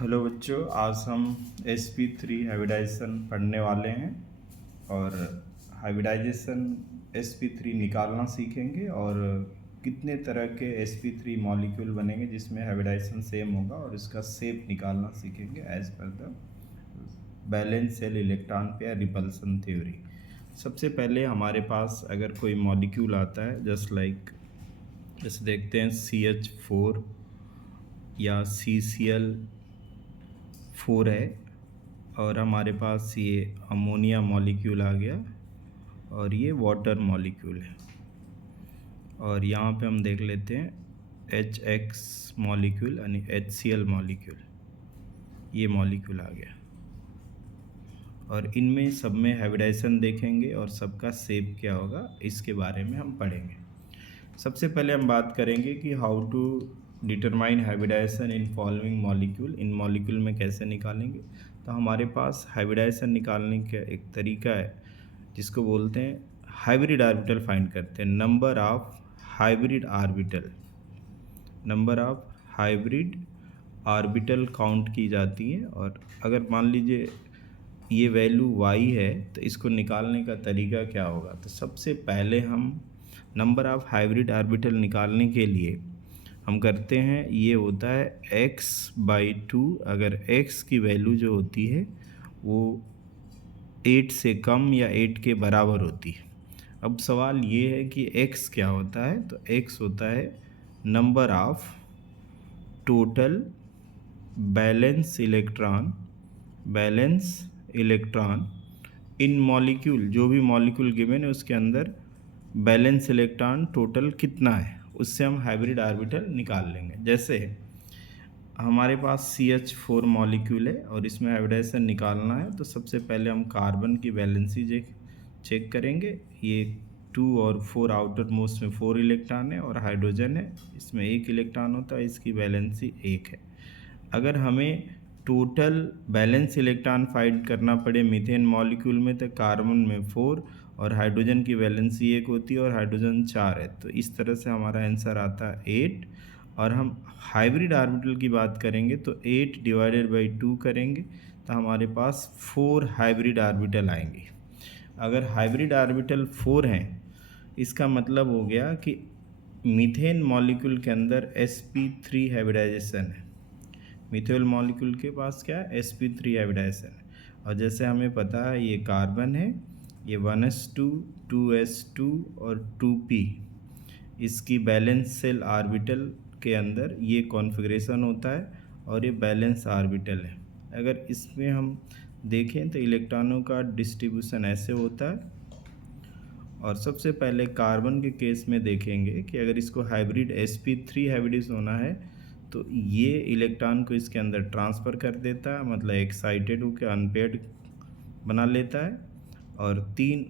Hello बच्चों, आज हम sp3 हाइब्रिडाइजेशन पढ़ने वाले हैं और हाइब्रिडाइजेशन sp3 निकालना सीखेंगे और कितने तरह के sp3 मॉलिक्यूल बनेंगे जिसमें हाइब्रिडाइजेशन सेम होगा और इसका शेप निकालना सीखेंगे as per the valence shell electron pair repulsion theory. सबसे पहले हमारे पास अगर कोई मॉलिक्यूल आता है जस्ट लाइक जैसे देखते हैं CH4 या CCl4 है और हमारे पास ये अमोनिया मॉलिक्यूल आ गया और ये वाटर मॉलिक्यूल है और यहाँ पे हम देख लेते हैं HX मॉलिक्यूल यानी HCl मॉलिक्यूल, ये मॉलिक्यूल आ गया और इनमें सब में हाइब्रिडाइजेशन देखेंगे और सबका शेप क्या होगा इसके बारे में हम पढ़ेंगे। सबसे पहले हम बात करेंगे कि how to determine hybridization in following molecule, in molecule में कैसे निकालेंगे। तो हमारे पास हाइब्रिडाइजेशन निकालने का एक तरीका है जिसको बोलते हैं हाइब्रिड ऑर्बिटल फाइंड करते हैं, number of hybrid orbital, number of hybrid orbital count की जाती है और अगर मान लीजिए ये वैल्यू y है तो इसको निकालने का तरीका क्या होगा। तो सबसे पहले हम नंबर ऑफ हाइब्रिड ऑर्बिटल निकालने के लिए हम करते हैं, ये होता है x/2। अगर x की वैल्यू जो होती है वो 8 से कम या 8 के बराबर होती है। अब सवाल ये है कि x क्या होता है, तो x होता है number of total balance electron in molecule, जो भी मॉलिक्यूल गिवन है उसके अंदर बैलेंस इलेक्ट्रॉन टोटल कितना है उससे हम हाइब्रिड ऑर्बिटल निकाल लेंगे। जैसे हमारे पास CH4 मॉलिक्यूल है और इसमें हाइब्रिडाइजेशन निकालना है तो सबसे पहले हम कार्बन की वैलेंसी चेक करेंगे। ये 2 और 4 आउटर मोस्ट में 4 इलेक्ट्रॉन है और हाइड्रोजन है, इसमें 1 इलेक्ट्रॉन होता है, इसकी वैलेंसी 1 है। अगर हमें टोटल बैलेंस इलेक्ट्रॉन फाइंड करना पड़े मीथेन मॉलिक्यूल में तो कार्बन में 4 और हाइड्रोजन की वैलेंसी 1 होती है और हाइड्रोजन 4 है, तो इस तरह से हमारा आंसर आता है 8। और हम हाइब्रिड ऑर्बिटल की बात करेंगे तो 8/2 करेंगे तो हमारे पास 4 हाइब्रिड ऑर्बिटल आएंगे। अगर हाइब्रिड ऑर्बिटल 4 हैं इसका मतलब हो गया कि मीथेन मॉलिक्यूल के अंदर sp3 हाइब्रिडाइजेशन है, मिथाइल मॉलिक्यूल के पास क्या है sp3 हाइब्रिडाइजेशन है। और जैसे हमें पता है ये कार्बन है, ये 1s2 2s2 और 2p, इसकी बैलेंस सेल ऑर्बिटल के अंदर ये कॉन्फ़िगरेशन होता है और ये बैलेंस ऑर्बिटल है। अगर इसमें हम देखें तो इलेक्ट्रॉनों का डिस्ट्रीब्यूशन ऐसे होता है और सबसे पहले कार्बन के केस में देखेंगे कि अगर इसको हाइब्रिड sp3 हाइब्रिडाइज होना है तो ये इलेक्ट्रॉन को इसके अंदर ट्रांसफ़र कर देता है, मतलब एक्साइटेड होकर अनपेयर्ड बना लेता है और 3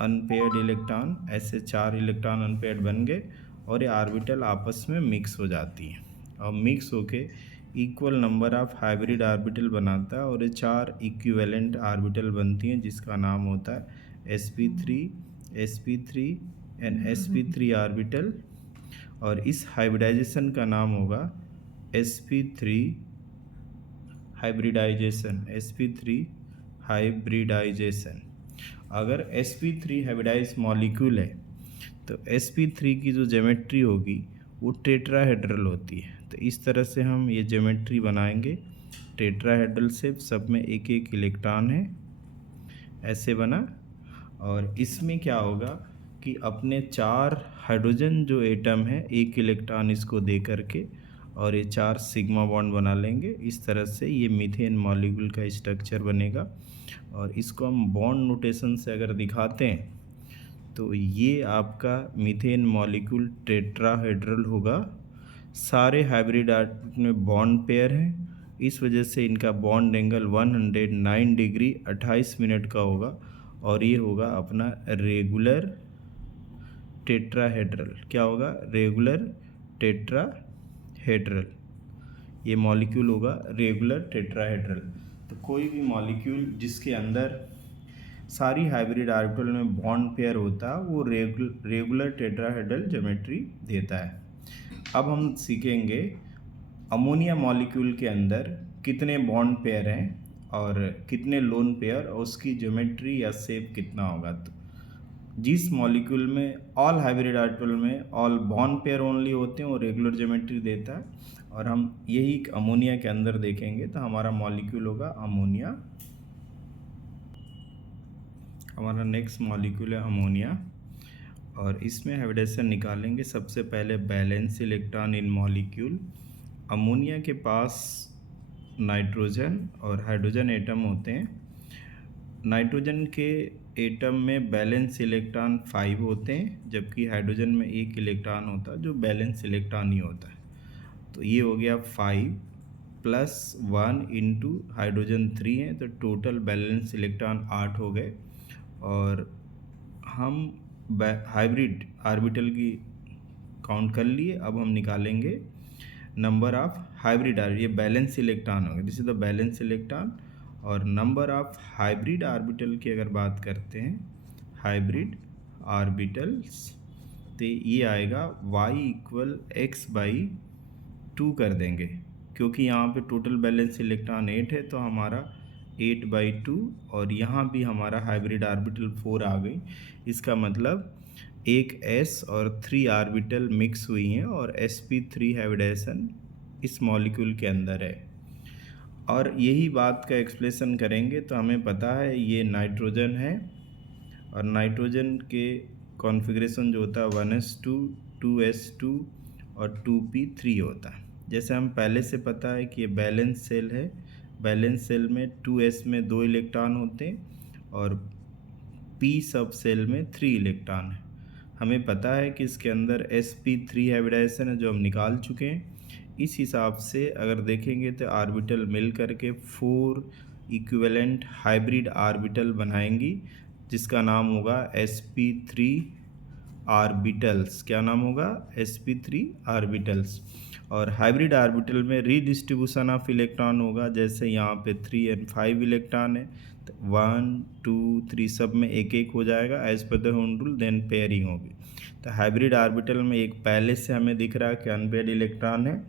अनपेयर्ड इलेक्ट्रॉन, ऐसे 4 इलेक्ट्रॉन अनपेयर्ड बन गए और ये ऑर्बिटल आपस में मिक्स हो जाती हैं और मिक्स होके equal number of hybrid orbital बनाता है और ये 4 इक्विवेलेंट ऑर्बिटल बनती हैं जिसका नाम होता है sp3 एंड sp3 ऑर्बिटल। और इस हाइब्रिडाइजेशन का नाम होगा sp3 हाइब्रिडाइजेशन। अगर sp3 हाइब्रिडाइज मॉलिक्यूल है तो sp3 की जो ज्योमेट्री होगी वो टेट्राहेड्रल होती है। तो इस तरह से हम ये ज्योमेट्री बनाएंगे, टेट्राहेड्रल शेप, सब में एक एक इलेक्ट्रॉन है, ऐसे बना। और इसमें क्या होगा कि अपने 4 हाइड्रोजन जो एटम है 1 इलेक्ट्रॉन इसको दे करके और ये 4 सिग्मा बॉन्ड बना लेंगे। इस तरह से ये मीथेन मॉलिक्यूल का स्ट्रक्चर बनेगा और इसको हम बॉन्ड नोटेशन से अगर दिखाते हैं तो ये आपका मीथेन मॉलिक्यूल टेट्राहेड्रल होगा। सारे हाइब्रिड में बॉन्ड पेयर हैं, इस वजह से इनका बॉन्ड एंगल 109 डिग्री 28 मिनट का होगा और ये होगा अपना रेगुलर टेट्राहेड्रल। क्या होगा? रेगुलर टेट्राहेड्रल, ये मॉलिक्यूल होगा रेगुलर टेट्राहेड्रल। तो कोई भी मॉलिक्यूल जिसके अंदर सारी हाइब्रिड ऑर्बिटल में बॉन्ड पेयर होता है वो रेगुलर टेट्राहेड्रल ज्योमेट्री देता है। अब हम सीखेंगे अमोनिया मॉलिक्यूल के अंदर कितने बॉन्ड पेयर हैं और कितने लोन पेयर और उसकी ज्योमेट्री या शेप कितना होगा। तो जिस मॉलिक्यूल में ऑल हाइब्रिड ऑर्बिटल में ऑल बॉन्ड पेयर ओनली होते हैं वो रेगुलर ज्योमेट्री देता है, और हम यही अमोनिया के अंदर देखेंगे तो हमारा मॉलिक्यूल होगा अमोनिया। हमारा नेक्स्ट मॉलिक्यूल है अमोनिया, और इसमें हाइब्रिडेशन निकालेंगे। सबसे पहले balance electron in molecule. Ammonia के पास नाइट्रोजन और हाइड्रोजन एटम होते हैं। नाइट्रोजन के एटम में बैलेंस इलेक्ट्रॉन 5 होते हैं, जबकि हाइड्रोजन में 1 इलेक्ट्रॉन होता है जो बैलेंस इलेक्ट्रॉन ही होता है। तो ये हो गया 5 + 1 इंटू हाइड्रोजन 3 है, तो टोटल बैलेंस इलेक्ट्रॉन 8 हो गए। और हम हाइब्रिड ऑर्बिटल की काउंट कर लिए। अब हम निकालेंगे नंबर ऑफ हाइब्रिड ये बैलेंस इलेक्ट्रॉन होगा, this is the balance electron. और नंबर ऑफ हाइब्रिड ऑर्बिटल की अगर बात करते हैं, हाइब्रिड ऑर्बिटल्स, तो ये आएगा y = x/2 कर देंगे, क्योंकि यहाँ पे टोटल बैलेंस इलेक्ट्रॉन 8 है तो हमारा 8/2, और यहाँ भी हमारा हाइब्रिड ऑर्बिटल 4 आ गई। इसका मतलब एक s और 3 ऑर्बिटल मिक्स हुई हैं और sp3 हाइब्रिडेशन इस मॉलिक्यूल के अंदर है। और यही बात का एक्सप्लेनेशन करेंगे तो हमें पता है ये नाइट्रोजन है, और नाइट्रोजन के कॉन्फ़िगरेशन जो होता है 1s2 2s2 और 2p3 होता है। जैसे हम पहले से पता है कि ये बैलेंस सेल है, बैलेंस सेल में 2s में 2 इलेक्ट्रॉन होते हैं और p सब सेल में 3 इलेक्ट्रॉन है। हमें पता है कि इसके अंदर sp3 हाइब्रिडेशन है जो हम निकाल चुके हैं। इस हिसाब से अगर देखेंगे तो ऑर्बिटल मिल करके 4 इक्विवेलेंट हाइब्रिड ऑर्बिटल बनाएंगी, जिसका नाम होगा sp3 ऑर्बिटल्स। क्या नाम होगा? sp3 orbitals. और हाइब्रिड ऑर्बिटल में रीडिस्ट्रीब्यूशन ऑफ इलेक्ट्रॉन होगा, जैसे यहाँ पे 3 और 5 इलेक्ट्रॉन है तो 1 2 3 सब में एक एक हो जाएगा as per the home rule, then pairing होगी। तो हाइब्रिड ऑर्बिटल में एक पहले से हमें दिख रहा है कि अनपेयर्ड इलेक्ट्रॉन है।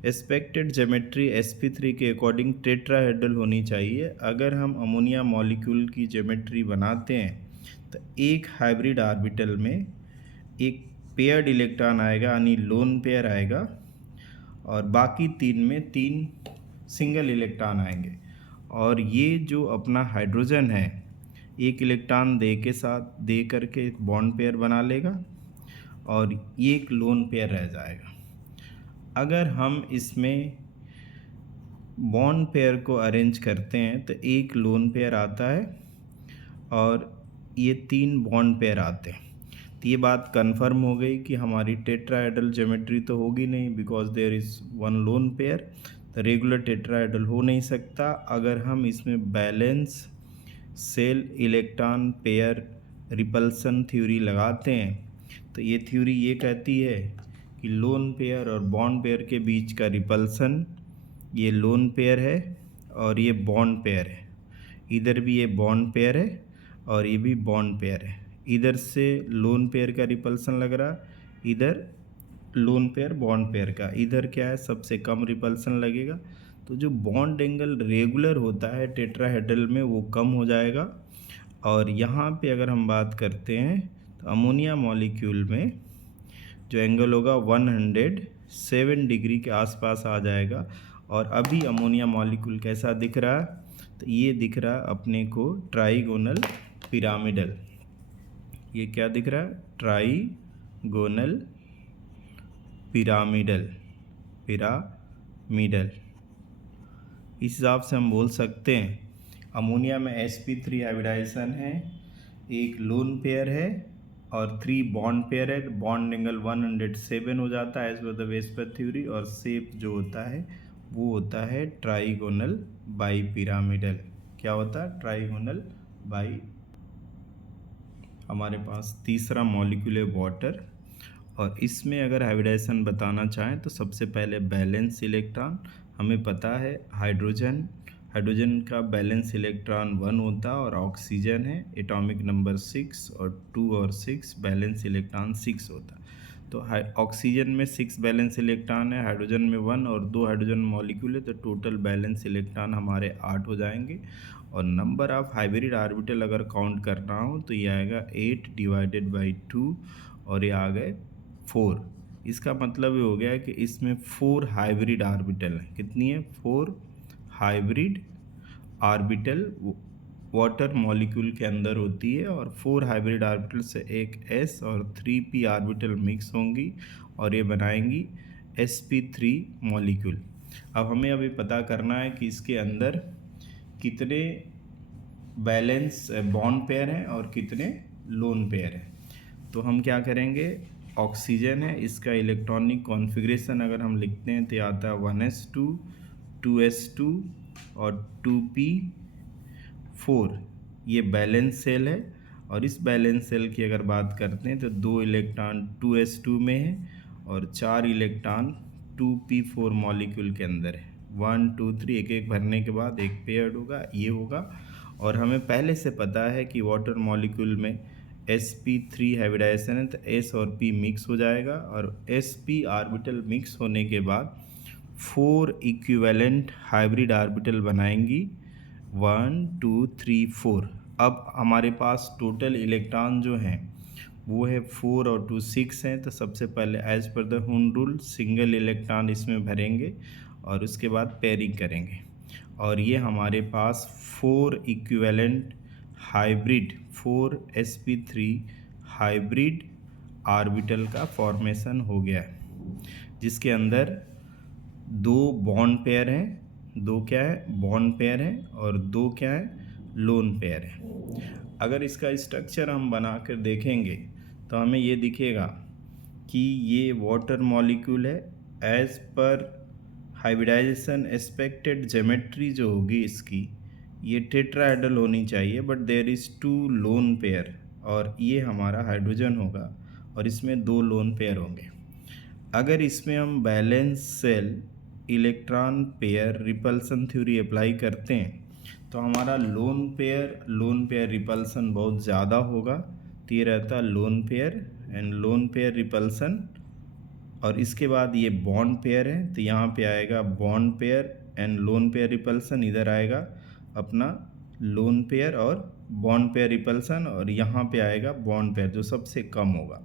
एक्सपेक्टेड ज्योमेट्री sp3 के अकॉर्डिंग टेट्राहेड्रल होनी चाहिए। अगर हम अमोनिया मॉलिक्यूल की ज्योमेट्री बनाते हैं तो एक हाइब्रिड ऑर्बिटल में एक पेयर्ड इलेक्ट्रॉन आएगा, यानी लोन पेयर आएगा, और बाकी 3 में 3 सिंगल इलेक्ट्रॉन आएंगे। और ये जो अपना हाइड्रोजन है एक इलेक्ट्रॉन दे करके एक बॉन्ड पेयर बना लेगा और ये एक लोन पेयर रह जाएगा। अगर हम इसमें बॉन्ड पेयर को अरेंज करते हैं तो एक लोन पेयर आता है और ये 3 बॉन्ड पेयर आते हैं। तो ये बात कंफर्म हो गई कि हमारी टेट्राहेड्रल ज्योमेट्री तो होगी नहीं, because there is 1 lone pair. तो रेगुलर टेट्राहेड्रल हो नहीं सकता। अगर हम इसमें valence shell electron pair repulsion theory लगाते हैं तो ये थ्योरी ये कहती है कि लोन पेयर और बॉन्ड पेयर के बीच का रिपल्सन, ये लोन पेयर है और ये बॉन्ड पेयर है। इधर भी ये बॉन्ड पेयर है और ये भी बॉन्ड पेयर है। इधर से लोन पेयर का रिपल्सन लग रहा, इधर लोन पेयर बॉन्ड पेयर का, इधर क्या है सबसे कम रिपल्सन लगेगा। तो जो बॉन्ड एंगल रेगुलर होता है टेट्राहेड्रल में वो कम हो जाएगा। और यहाँ पे अगर हम बात करते हैं तो अमोनिया मॉलिक्यूल में जो एंगल होगा 107 डिग्री के आसपास आ जाएगा। और अभी अमोनिया मॉलिक्यूल कैसा दिख रहा है? तो ये दिख रहा है अपने को ट्राइगोनल पिरामिडल। ये क्या दिख रहा है? Trigonal pyramidal. इस हिसाब से हम बोल सकते हैं अमोनिया में sp3 हाइब्रिडाइजेशन है, एक लोन पेयर है और 3 बॉन्ड पेयर है। बॉन्ड एंगल 107 हो जाता है as per the VSEPR theory, और शेप जो होता है वो होता है ट्राइगोनल बाई पिरामिडल। क्या होता है? Trigonal by. हमारे पास तीसरा मॉलिक्यूल है वाटर, और इसमें अगर हाइब्रिडाइजेशन बताना चाहें तो सबसे पहले बैलेंस इलेक्ट्रॉन। हमें पता है हाइड्रोजन का बैलेंस इलेक्ट्रॉन 1 होता है और ऑक्सीजन है एटॉमिक नंबर 6 और 2 और 6 बैलेंस इलेक्ट्रॉन 6 होता है। तो ऑक्सीजन में 6 बैलेंस इलेक्ट्रॉन है, हाइड्रोजन में 1 और 2 हाइड्रोजन मॉलिक्यूल है, तो टोटल बैलेंस इलेक्ट्रॉन हमारे 8 हो जाएंगे। और नंबर ऑफ हाइब्रिड ऑर्बिटल अगर काउंट कर रहा हूँ तो ये आएगा 8 डिवाइडेड बाई 2 और ये आ गए 4। इसका मतलब ये हो गया कि इसमें 4 हाइब्रिड ऑर्बिटल हैं। कितनी है? 4 हाइब्रिड ऑर्बिटल वाटर मॉलिक्यूल के अंदर होती है और 4 हाइब्रिड ऑर्बिटल से एक s और 3p ऑर्बिटल मिक्स होंगी और ये बनाएंगी sp3 मॉलिक्यूल। अब हमें अभी पता करना है कि इसके अंदर कितने बैलेंस बॉन्ड पेयर हैं और कितने लोन पेयर हैं। तो हम क्या करेंगे, ऑक्सीजन है, इसका इलेक्ट्रॉनिक कॉन्फ़िगरेशन अगर हम लिखते हैं तो आता है 1s2 2s2 और 2p4। ये बैलेंस सेल है और इस बैलेंस सेल की अगर बात करते हैं तो 2 इलेक्ट्रॉन 2s2 में है और 4 इलेक्ट्रॉन 2p4 मॉलिक्यूल के अंदर है। 1 2 3 एक एक भरने के बाद एक पेयर्ड होगा, ये होगा। और हमें पहले से पता है कि वाटर मॉलिक्यूल में sp3 हाइब्रिडाइजेशन है तो s और p मिक्स हो जाएगा और sp ऑर्बिटल मिक्स होने के बाद 4 इक्विवेलेंट हाइब्रिड ऑर्बिटल बनाएंगी 1 2 3 4। अब हमारे पास टोटल इलेक्ट्रॉन जो हैं वो है 4 और 2 6 हैं। तो सबसे पहले एज पर द हुन रूल सिंगल इलेक्ट्रॉन इसमें भरेंगे और उसके बाद पेयरिंग करेंगे और ये हमारे पास 4 equivalent hybrid 4 sp3 hybrid orbital का फॉर्मेशन हो गया है, जिसके अंदर 2 बॉन्ड पेयर हैं, 2 क्या है बॉन्ड पेयर हैं और 2 क्या है लोन पेयर है। अगर इसका स्ट्रक्चर हम बनाकर देखेंगे तो हमें ये दिखेगा कि ये वाटर मॉलिक्यूल है। As per hybridization expected geometry जो होगी इसकी ये टेट्राहेड्रल होनी चाहिए, but there is 2 lone pair और ये हमारा हाइड्रोजन होगा और इसमें 2 लोन पेयर होंगे। अगर इसमें हम balance shell electron pair repulsion theory apply करते हैं तो हमारा लोन पेयर रिपल्सन बहुत ज़्यादा होगा, तो ये रहता loan pair and lone pair repulsion. और इसके बाद ये बॉन्ड पेयर है तो यहाँ पे आएगा bond pair and lone pair repulsion, इधर आएगा अपना लोन पेयर और बॉन्ड पेयर रिपल्सन और यहाँ पे आएगा बॉन्ड पेयर जो सबसे कम होगा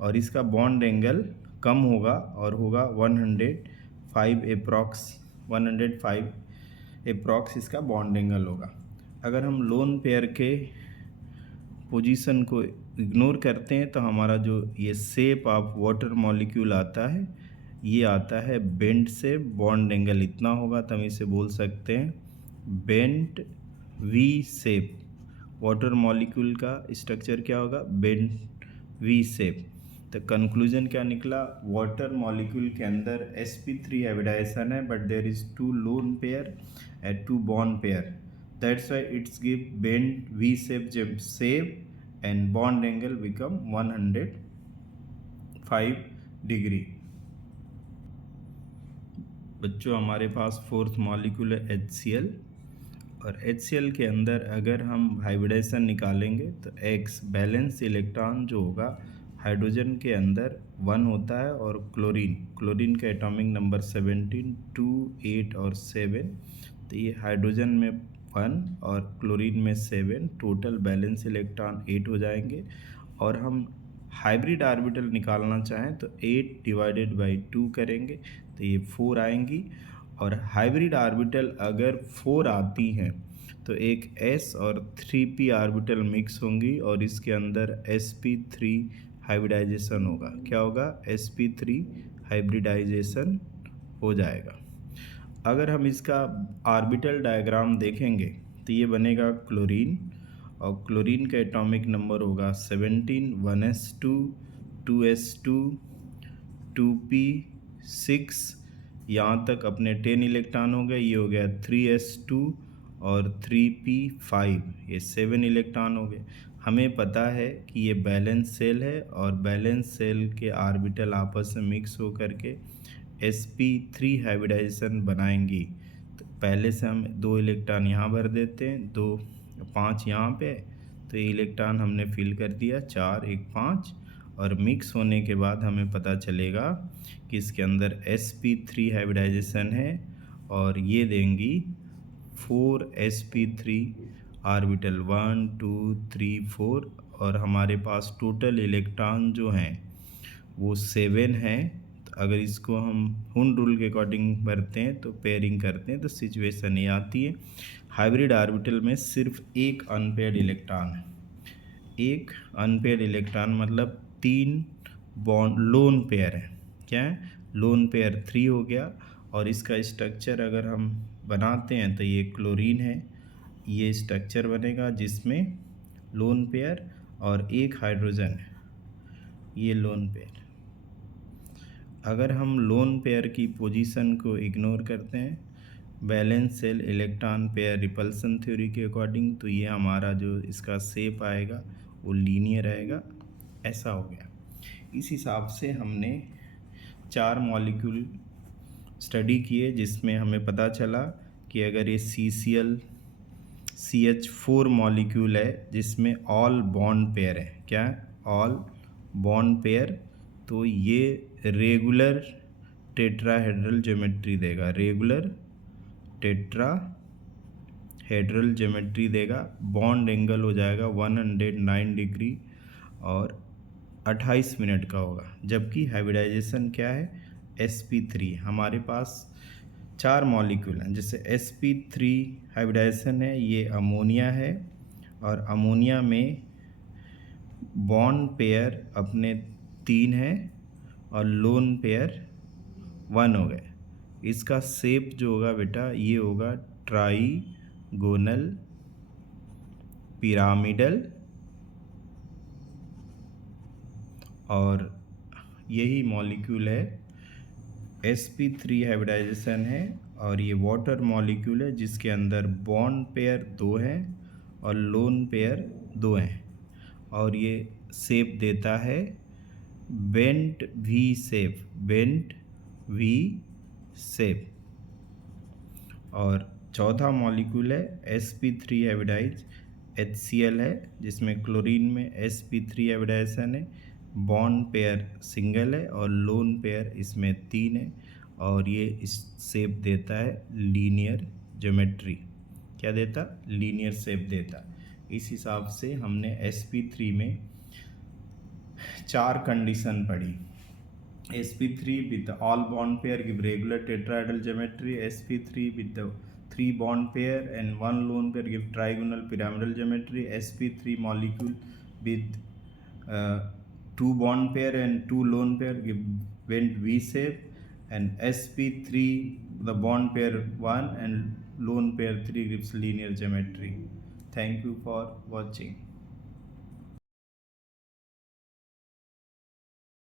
और इसका बॉन्ड एंगल कम होगा और होगा 105 एप्रॉक्स इसका बॉन्ड एंगल होगा। अगर हम लोन पेयर के पोजीशन को इग्नोर करते हैं तो हमारा जो ये शेप ऑफ वाटर मॉलिक्यूल आता है ये आता है बेंट से, बॉन्ड एंगल इतना होगा तो हम इसे बोल सकते हैं bent V shape. Water molecule का स्ट्रक्चर क्या होगा? Bent V shape. तो कंक्लूजन क्या निकला? वाटर मॉलिक्यूल के अंदर sp3 हाइब्रिडाइजेशन है but there is 2 lone pair and 2 bond pair, that's why it's give bent V shape and bond angle become 105 degree. बच्चों हमारे पास फोर्थ मॉलिक्यूल है HCl और HCl के अंदर अगर हम हाइब्रिडाइजेशन निकालेंगे तो X बैलेंस इलेक्ट्रॉन जो होगा हाइड्रोजन के अंदर 1 होता है और क्लोरीन का एटॉमिक नंबर 17 2 8 और 7, तो ये हाइड्रोजन में 1 और क्लोरीन में 7, टोटल बैलेंस इलेक्ट्रॉन 8 हो जाएंगे। और हम हाइब्रिड ऑर्बिटल निकालना चाहें तो 8 डिवाइडेड बाई 2 करेंगे तो ये 4 आएंगी। और हाइब्रिड ऑर्बिटल अगर 4 आती हैं तो एक s और 3p ऑर्बिटल मिक्स होंगी और इसके अंदर sp3 हाइब्रिडाइजेशन होगा। क्या होगा? sp3 हाइब्रिडाइजेशन हो जाएगा। अगर हम इसका ऑर्बिटल डायग्राम देखेंगे तो ये बनेगा क्लोरीन और क्लोरीन का एटॉमिक नंबर होगा 17 1s2 2s2 2p6, यहाँ तक अपने 10 इलेक्ट्रॉन हो गए। ये हो गया 3s2 और 3p5, ये 7 इलेक्ट्रॉन हो गए। हमें पता है कि ये बैलेंस सेल है और बैलेंस सेल के ऑर्बिटल आपस में मिक्स होकर के sp3 हाइब्रिडाइजेशन बनाएंगी। तो पहले से हम 2 इलेक्ट्रॉन यहाँ भर देते हैं, 5 यहाँ पे, तो ये इलेक्ट्रॉन हमने फिल कर दिया 4 1 5। और मिक्स होने के बाद हमें पता चलेगा कि इसके अंदर sp3 हाइब्रिडाइजेशन है और ये देंगी 4 sp3 ऑर्बिटल 1 2 3 4 और हमारे पास टोटल इलेक्ट्रॉन जो हैं वो 7 हैं। तो अगर इसको हम हुन रूल के अकॉर्डिंग भरते हैं तो पेयरिंग करते हैं तो सिचुएशन ये आती है। हाइब्रिड ऑर्बिटल में सिर्फ एक अनपेयर्ड इलेक्ट्रॉन है। एक अनपेयर्ड इलेक्ट्रॉन मतलब 3 बॉन्ड लोन पेयर है। क्या है? लोन पेयर 3 हो गया। और इसका स्ट्रक्चर अगर हम बनाते हैं तो ये क्लोरीन है, ये स्ट्रक्चर बनेगा जिसमें लोन पेयर और एक हाइड्रोजन है, ये लोन पेयर। अगर हम लोन पेयर की पोजीशन को इग्नोर करते हैं balance shell electron pair repulsion theory के अकॉर्डिंग, तो ये हमारा जो इसका शेप आएगा वो लीनियर आएगा। ऐसा हो गया। इस हिसाब से हमने 4 मॉलिक्यूल स्टडी किए जिसमें हमें पता चला कि अगर ये CH4 मॉलिक्यूल है जिसमें ऑल बॉन्ड पेयर है, क्या है? ऑल बॉन्ड पेयर, तो ये रेगुलर टेट्राहेड्रल ज्योमेट्री देगा, रेगुलर टेट्राहेड्रल ज्योमेट्री देगा। बॉन्ड एंगल हो जाएगा 109 डिग्री और 28 मिनट का होगा। जबकि हाइब्रिडाइजेशन क्या है? sp3। हमारे पास 4 मॉलिक्यूल हैं जैसे sp3 हाइब्रिडाइजेशन है, ये अमोनिया है और अमोनिया में बॉन्ड पेयर अपने 3 है और लोन पेयर 1 हो गए। इसका शेप जो होगा बेटा ये होगा ट्राइगोनल पिरामिडल और यही मॉलिक्यूल है sp3 हाइब्रिडाइजेशन है और ये वाटर मॉलिक्यूल है जिसके अंदर बॉन्ड पेयर 2 हैं और लोन पेयर 2 हैं और ये शेप देता है bent V shape, bent V shape. और चौथा मॉलिक्यूल है sp3 हाइब्रिडाइज HCl है जिसमें क्लोरीन में sp3 हाइब्रिडाइजेशन है, बॉन्ड पेयर सिंगल है और लोन पेयर इसमें 3 है और ये इस शेप देता है लीनियर ज्योमेट्री। क्या देता? लीनियर शेप देता। इस हिसाब से हमने sp3 में 4 कंडीशन पढ़ी। sp3 with the all bond pair give regular tetrahedral geometry, sp3 with the 3 bond pair and 1 lone pair give trigonal pyramidal geometry, sp3 molecule with 2 bond pair and 2 lone pair give bent V shape, and sp3 the bond pair 1 and lone pair 3 gives linear geometry. Thank you for watching.